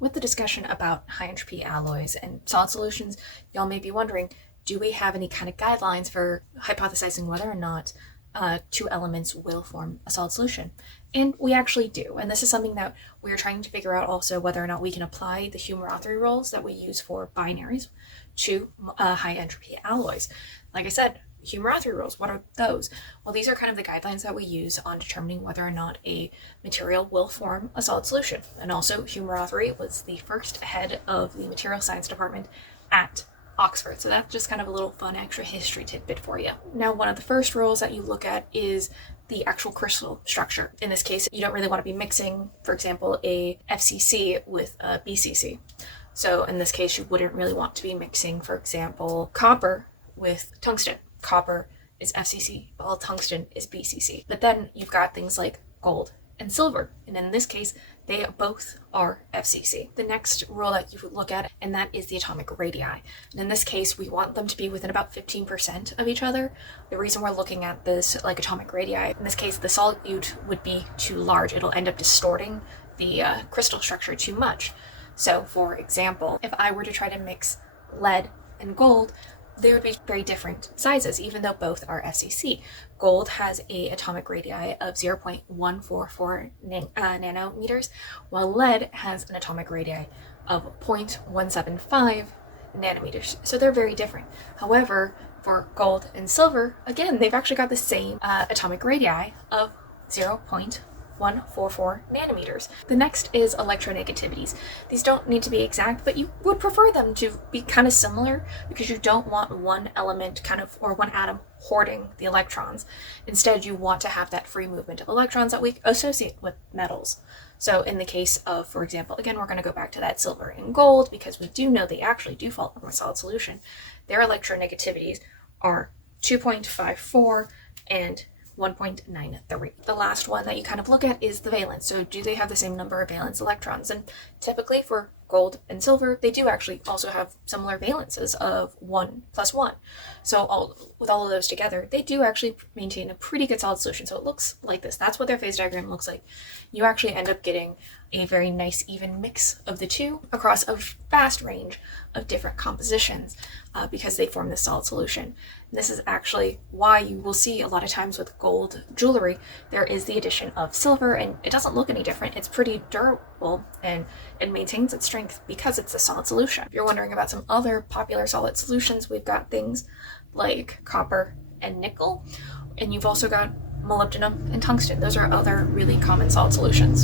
With the discussion about high entropy alloys and solid solutions, y'all may be wondering, do we have any kind of guidelines for hypothesizing whether or not two elements will form a solid solution? And we actually do. And this is something that we're trying to figure out also whether or not we can apply the Hume-Rothery rules that we use for binaries to high entropy alloys. Like I said, Hume-Rothery rules, what are those? Well, these are kind of the guidelines that we use on determining whether or not a material will form a solid solution. And also, Hume-Rothery was the first head of the material science department at Oxford. So that's just kind of a little fun extra history tidbit for you. Now, one of the first rules that you look at is the actual crystal structure. In this case, you don't really want to be mixing, for example, a FCC with a BCC. So in this case, you wouldn't really want to be mixing, for example, copper with tungsten. Copper is FCC, while tungsten is BCC. But then you've got things like gold and silver, and in this case, they both are FCC. The next rule that you would look at, and that is the atomic radii. And in this case, we want them to be within about 15% of each other. The reason we're looking at this like atomic radii, in this case, the solute would be too large. It'll end up distorting the crystal structure too much. So for example, if I were to try to mix lead and gold, they would be very different sizes, even though both are FCC. Gold has a atomic radii of 0.144 nanometers, while lead has an atomic radii of 0.175 nanometers. So they're very different. However, for gold and silver, again, they've actually got the same atomic radii of 0.144 nanometers. The next is electronegativities. These don't need to be exact, but you would prefer them to be kind of similar because you don't want one element or one atom hoarding the electrons. Instead, you want to have that free movement of electrons that we associate with metals. So in the case of, for example, again, we're going to go back to that silver and gold because we do know they actually do fall from a solid solution. Their electronegativities are 2.54 and 1.93. The last one that you kind of look at is the valence. So do they have the same number of valence electrons? And typically for gold and silver, they do actually also have similar valences of 1 plus 1. So with all of those together, they do actually maintain a pretty good solid solution. So it looks like this. That's what their phase diagram looks like. You actually end up getting a very nice even mix of the two across a vast range of different compositions because they form this solid solution. This is actually why you will see a lot of times with gold jewelry, there is the addition of silver, and it doesn't look any different. It's pretty durable and it maintains its strength because it's a solid solution. If you're wondering about some other popular solid solutions, we've got things like copper and nickel, and you've also got molybdenum and tungsten. Those are other really common solid solutions.